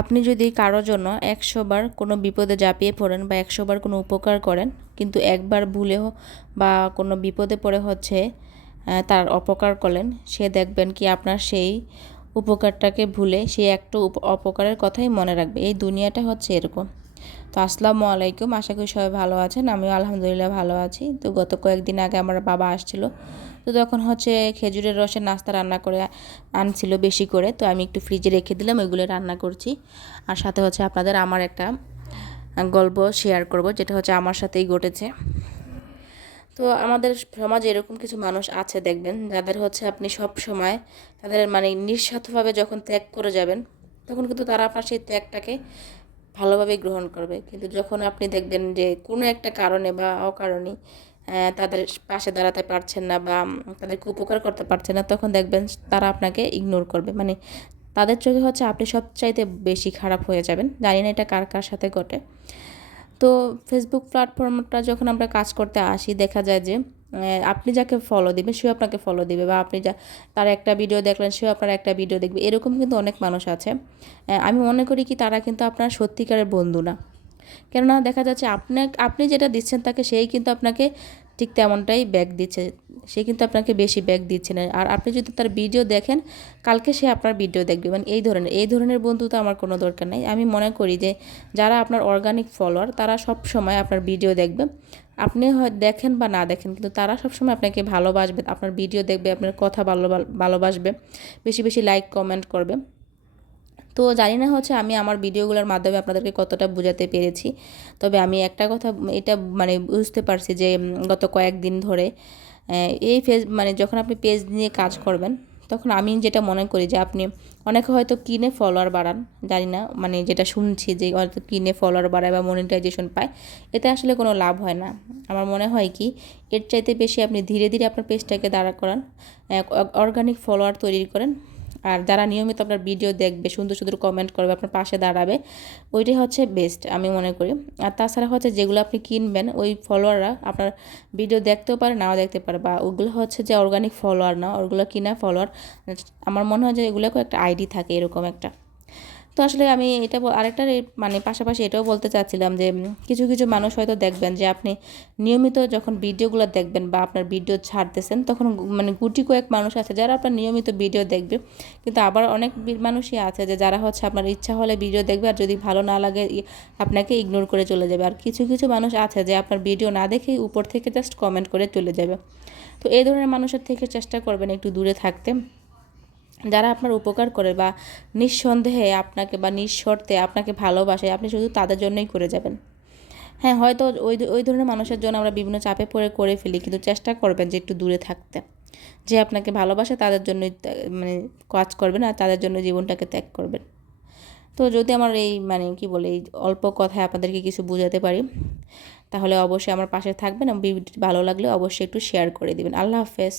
আপনি যদি কারো জন্য ১০০ বার কোনো বিপদে ঝাঁপিয়ে পড়েন বা ১০০ বার কোনো উপকার করেন, কিন্তু একবার ভুলেও বা কোনো বিপদে পড়ে হচ্ছে তার অপকার করলেন, সে দেখবেন কি আপনার সেই উপকারটাকে ভুলে সে একটু অপকারের কথাই মনে রাখবে। এই দুনিয়াটা হচ্ছে এরকম। তো আসসালামু আলাইকুম, আশা করি সবাই ভালো আছেন। আমিও আলহামদুলিল্লাহ ভালো আছি। তো গত কয়েকদিন আগে আমার বাবা আসছিল, তো তখন হচ্ছে খেজুরের রসের নাস্তা রান্না করে আনছিল বেশি করে, তো আমি একটু ফ্রিজে রেখে দিলাম, ওইগুলো রান্না করছি। আর সাথে হচ্ছে আপনাদের আমার একটা গল্প শেয়ার করব, যেটা হচ্ছে আমার সাথেই ঘটেছে। তো আমাদের সমাজে এরকম কিছু মানুষ আছে দেখবেন, যাদের হচ্ছে আপনি সব সময় তাদের মানে নিঃস্বার্থভাবে যখন ত্যাগ করে যাবেন, তখন কিন্তু তারা আপনার সেই ত্যাগটাকে ভালোভাবে গ্রহণ করবে। কিন্তু যখন আপনি দেখবেন যে কোনো একটা কারণে বা অকারণে তাদের পাশে দাঁড়াতে পারছেন না বা তাদেরকে উপকার করতে পারছেন না, তখন দেখবেন তারা আপনাকে ইগনোর করবে। মানে তাদের চোখে হচ্ছে আপনি সবচাইতে বেশি খারাপ হয়ে যাবেন। জানি না এটা কার কার সাথে ঘটে। তো ফেসবুক প্ল্যাটফর্মটা যখন আমরা কাজ করতে আসি, দেখা যায় যে আপনি যাকে ফলো দিবেন সেও আপনাকে ফলো দিবে, বা আপনি যা তার একটা ভিডিও দেখলেন সেও আপনার একটা ভিডিও দেখবে। এরকম কিন্তু অনেক মানুষ আছে। আমি মনে করি কি তারা কিন্তু আপনার সত্যিকারের বন্ধু না। কেননা দেখা যাচ্ছে আপনি যেটা দিচ্ছেন তাকে, সেই কিন্তু আপনাকে ঠিক তেমনটাই ব্যাক দিচ্ছে। সে কিন্তু আপনাকে বেশি ব্যাক দিচ্ছে না। আর আপনি যদি তার ভিডিও দেখেন, কালকে সে আপনার ভিডিও দেখবে। মানে এই ধরনের বন্ধু তো আমার কোনো দরকার নেই। আমি মনে করি যে যারা আপনার অর্গানিক ফলোয়ার, তারা সব সময় আপনার ভিডিও দেখবে। আপনি হয় দেখেন বা না দেখেন, কিন্তু তারা সবসময় আপনাকে ভালোবাসবে, আপনার ভিডিও দেখবে, আপনার কথা ভালোবাসবে, বেশি বেশি লাইক কমেন্ট করবে। তো জানি না হচ্ছে আমি আমার ভিডিওগুলোর মাধ্যমে আপনাদেরকে কতটা বোঝাতে পেরেছি। তবে আমি একটা কথা এটা মানে বুঝতে পারছি যে গত কয়েকদিন ধরে এই মানে যখন আপনি পেজ নিয়ে কাজ করবেন, তখন আমি যেটা মনে করি যে আপনি অনেকে হয়তো কিনে ফলোয়ার বাড়ান, জানি না, মানে যেটা শুনছি যে হয়তো কিনে ফলোয়ার বাড়ায় বা মনিটাইজেশন পায়, এতে আসলে কোনো লাভ হয় না। আমার মনে হয় কি, এর চাইতে বেশি আপনি ধীরে ধীরে আপনার পেজটাকে দাঁড়া করান, অর্গানিক ফলোয়ার তৈরি করেন। আর যারা নিয়মিত আপনার ভিডিও দেখবে, সুন্দর সুন্দর কমেন্ট করবে, আপনার পাশে দাঁড়াবে, ওইটাই হচ্ছে বেস্ট আমি মনে করি। আর তাছাড়া হচ্ছে যেগুলো আপনি কিনবেন, ওই ফলোয়াররা আপনার ভিডিও দেখতেও পারে, নাও দেখতে পারে, বা ওগুলো হচ্ছে যে অর্গানিক ফলোয়ার না, ওগুলো কিনা ফলোয়ার। আমার মনে হয় যে এগুলোকেও একটা আইডি থাকে এরকম একটা। তো আসলে আমি এটা আরেকটা মানে পাশাপাশি এটাও বলতে চাচ্ছিলাম যে কিছু কিছু মানুষ হয়তো দেখবেন যে আপনি নিয়মিত যখন ভিডিওগুলো দেখবেন বা আপনার ভিডিও ছাড়তেছেন, তখন মানে গুটি কয়েক মানুষ আছে যারা আপনার নিয়মিত ভিডিও দেখবে। কিন্তু আবার অনেক মানুষই আছে যে যারা হচ্ছে আপনার ইচ্ছা হলে ভিডিও দেখবে, আর যদি ভালো না লাগে আপনাকে ইগনোর করে চলে যাবে। আর কিছু কিছু মানুষ আছে যে আপনার ভিডিও না দেখেই উপর থেকে জাস্ট কমেন্ট করে চলে যাবে। তো এই ধরনের মানুষের থেকে চেষ্টা করবেন একটু দূরে থাকতে। যারা আপনার উপকার করে বা নিঃসন্দেহে আপনাকে বা নিঃশর্তে আপনাকে ভালোবাসে, আপনি শুধু তাদের জন্যই করে যাবেন। হ্যাঁ, হয়তো ওই ওই ধরনের মানুষের জন্য আমরা বিভিন্ন চাপে পড়ে করে ফেলি, কিন্তু চেষ্টা করবেন যে একটু দূরে থাকতে। যে আপনাকে ভালোবাসে তাদের জন্যই মানে কাজ করবেন, আর তাদের জন্য জীবনটাকে ত্যাগ করবেন। তো যদি আমার এই মানে কি বলে এই অল্প কথায় আপনাদেরকে কিছু বোঝাতে পারি, তাহলে অবশ্যই আমার পাশে থাকবেন এবং ভিডিওটি ভালো লাগলে অবশ্যই একটু শেয়ার করে দিবেন। আল্লাহ হাফেজ।